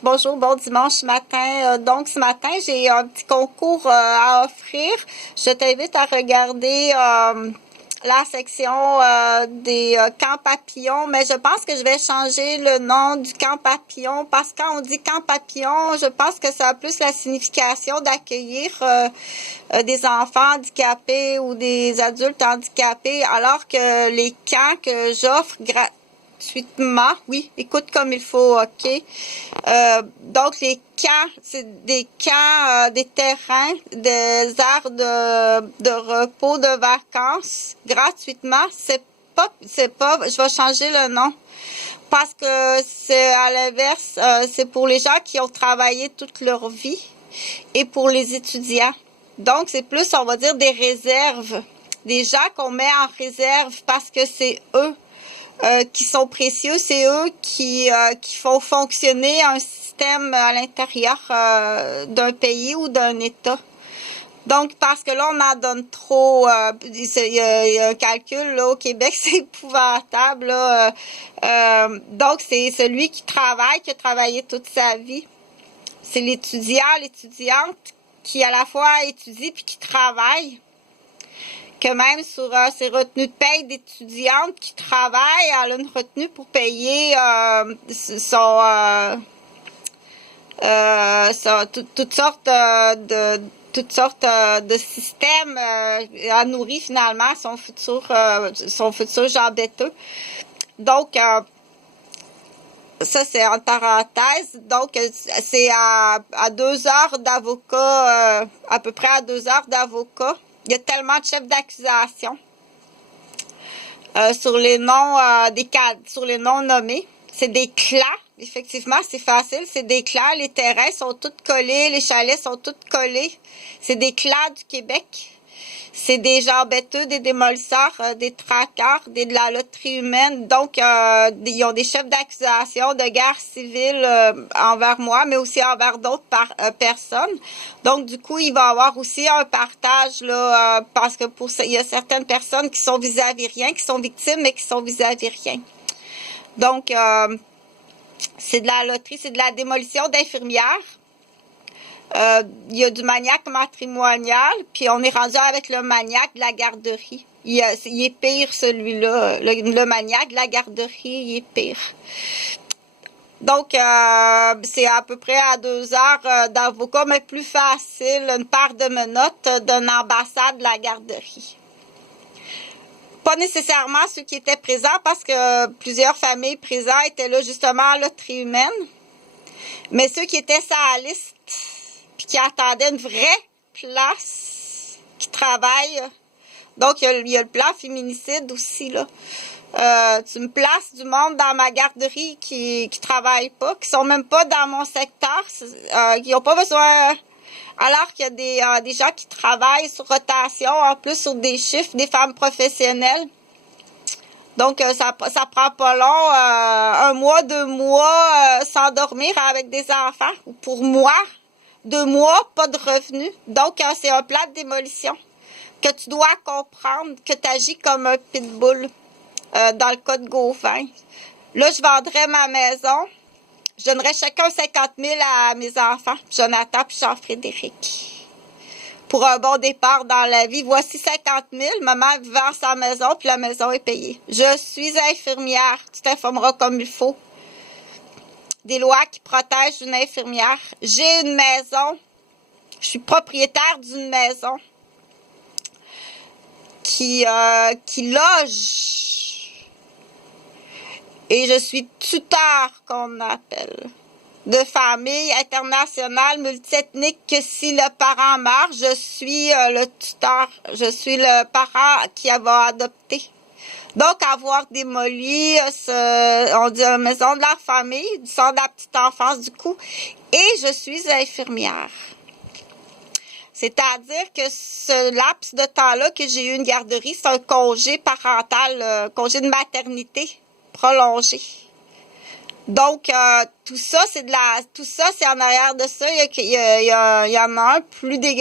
Bonjour, bon dimanche matin. Donc, ce matin, j'ai un petit concours à offrir. Je t'invite à regarder la section des camps papillons, mais je pense que je vais changer le nom du camp papillon parce que quand on dit camp papillon, je pense que ça a plus la signification d'accueillir des enfants handicapés ou des adultes handicapés, alors que les camps que j'offre gratuitement, oui, écoute comme il faut, ok. Donc les camps, c'est des camps, des terrains, des aires de repos, de vacances, gratuitement. C'est pas, je vais changer le nom. Parce que c'est à l'inverse, c'est pour les gens qui ont travaillé toute leur vie et pour les étudiants. Donc c'est plus, on va dire, des réserves. Des gens qu'on met en réserve parce que c'est eux qui sont précieux, c'est eux qui font fonctionner un système à l'intérieur d'un pays ou d'un État. Donc, parce que là, on en donne trop. Il y a un calcul là, au Québec, c'est épouvantable. Là, donc, c'est celui qui travaille, qui a travaillé toute sa vie. C'est l'étudiant, l'étudiante qui à la fois étudie puis qui travaille. Que même sur ses retenues de paye d'étudiantes qui travaillent, elle a une retenue pour payer toutes sortes de systèmes. Elle nourrit finalement son futur genre d'État. Donc, ça, c'est en parenthèse. Donc, c'est à 2 heures d'avocat, à peu près à 2 heures d'avocat. Il y a tellement de chefs d'accusation sur les noms sur les noms nommés. C'est des clans. Effectivement, c'est facile. C'est des clans. Les terrains sont tous collés. Les chalets sont tous collés. C'est des clans du Québec. C'est des gens bêteux, des démolisseurs, des traqueurs, de la loterie humaine. Donc, ils ont des chefs d'accusation de guerre civile envers moi, mais aussi envers d'autres personnes. Donc, du coup, il va y avoir aussi un partage là, parce que il y a certaines personnes qui sont vis-à-vis rien, qui sont victimes, mais qui sont vis-à-vis rien. Donc, c'est de la loterie, c'est de la démolition d'infirmières. Il y a du maniaque matrimonial, puis on est rendu avec le maniaque de la garderie. Il est pire celui-là. Le maniaque de la garderie, il est pire. Donc, c'est à peu près à 2 heures d'avocat, mais plus facile, une paire de menottes d'une ambassade de la garderie. Pas nécessairement ceux qui étaient présents, parce que plusieurs familles présentes étaient là justement à la loterie humaine. Mais ceux qui étaient sur la liste, puis qui attendaient une vraie place, qui travaillent. Donc, il y a le plan féminicide aussi, là. Tu me places du monde dans ma garderie qui travaille pas, qui sont même pas dans mon secteur, qui n'ont pas besoin... Alors qu'il y a des gens qui travaillent sur rotation, en plus sur des chiffres, des femmes professionnelles. Donc, ça prend pas long, 1 mois, 2 mois, sans dormir avec des enfants. Pour moi, 2 mois, pas de revenus. Donc, c'est un plan de démolition que tu dois comprendre, que tu agis comme un pitbull dans le cas de Gauvin. Là, je vendrais ma maison. Je donnerais chacun 50 000 à mes enfants, Jonathan et Jean-Frédéric. Pour un bon départ dans la vie. Voici 50 000. Maman vend sa maison, puis la maison est payée. Je suis infirmière. Tu t'informeras comme il faut. Des lois qui protègent une infirmière. J'ai une maison. Je suis propriétaire d'une maison qui loge. Et je suis tuteur, qu'on appelle, de famille internationale multiethnique, que si le parent meurt, je suis le tuteur, je suis le parent qui va adopter. Donc, avoir démoli, on dit la maison de la famille, du centre de la petite enfance du coup, et je suis infirmière. C'est-à-dire que ce laps de temps-là que j'ai eu une garderie, c'est un congé parental, congé de maternité prolongé. Donc, tout ça, c'est en arrière de ça, il y en a un plus dégueulasse.